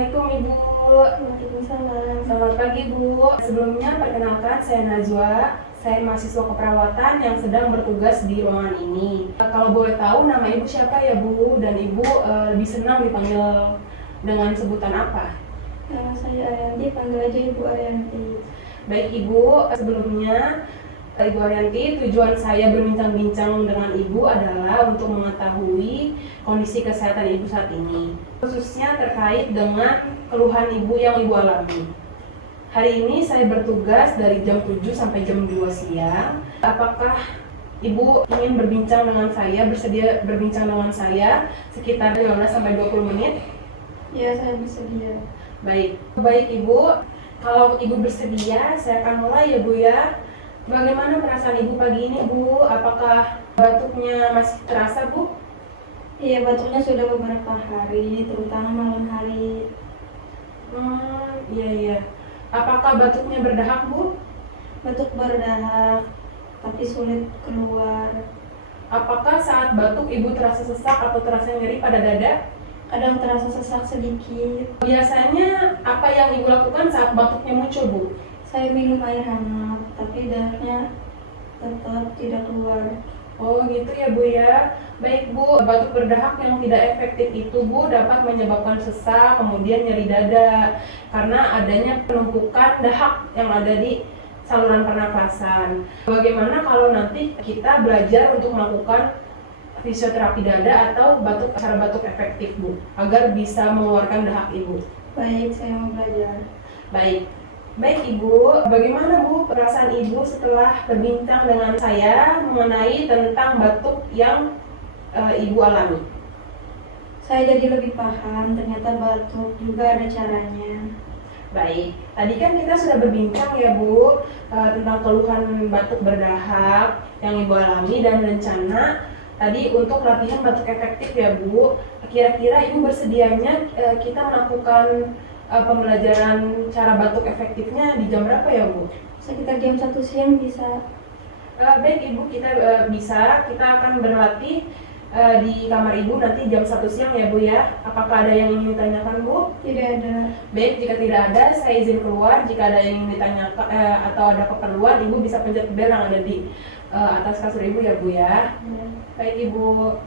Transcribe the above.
Assalamualaikum Ibu. Waalaikumsalam. Selamat pagi Bu. Sebelumnya perkenalkan saya Najwa. Saya mahasiswa keperawatan yang sedang bertugas di ruangan ini. Kalau boleh tahu nama Ibu siapa ya Bu? Dan Ibu lebih senang dipanggil dengan sebutan apa? Nama saya Arianti, panggil aja Ibu Arianti. Baik Ibu, sebelumnya Ibu Arianti, tujuan saya berbincang-bincang dengan Ibu adalah untuk mengetahui kondisi kesehatan Ibu saat ini, khususnya terkait dengan keluhan Ibu yang Ibu alami. Hari ini saya bertugas dari jam 7 sampai jam 2 siang. Apakah Ibu ingin berbincang dengan saya, bersedia berbincang dengan saya sekitar 15 sampai 20 menit? Ya, saya bersedia. Baik Ibu. Kalau Ibu bersedia, saya akan mulai ya Bu ya. Bagaimana perasaan Ibu pagi ini Bu? Apakah batuknya masih terasa Bu? Iya, batuknya sudah beberapa hari, terutama malam hari. Iya. Apakah batuknya berdahak Bu? Batuk berdahak, tapi sulit keluar. Apakah saat batuk Ibu terasa sesak atau terasa nyeri pada dada? Kadang terasa sesak sedikit. Biasanya apa yang Ibu lakukan saat batuknya muncul Bu? Saya minum air hangat, tapi darahnya tetap tidak keluar. Oh gitu ya Bu ya. Baik Bu, batuk berdahak yang tidak efektif itu Bu dapat menyebabkan sesak, kemudian nyeri dada karena adanya penumpukan dahak yang ada di saluran pernafasan. Bagaimana kalau nanti kita belajar untuk melakukan fisioterapi dada atau cara batuk efektif Bu agar bisa mengeluarkan dahak Ibu? Baik, saya mau belajar. Baik Ibu, bagaimana Bu perasaan Ibu setelah berbincang dengan saya mengenai tentang batuk yang Ibu alami? Saya jadi lebih paham, ternyata batuk juga ada caranya. Baik, tadi kan kita sudah berbincang ya Bu tentang keluhan batuk berdahak yang Ibu alami dan rencana tadi untuk latihan batuk efektif ya Bu. Kira-kira Ibu bersedianya kita melakukan pembelajaran cara batuk efektifnya di jam berapa ya Bu? Sekitar jam 1 siang bisa. Baik Ibu, kita kita akan berlatih di kamar Ibu nanti jam 1 siang ya Bu ya. Apakah ada yang ingin ditanyakan Bu? Tidak ada. Baik, jika tidak ada saya izin keluar. Jika ada yang ingin ditanyakan atau ada keperluan, Ibu bisa pencet bel yang ada di atas kasur Ibu ya Bu ya. Baik Ibu.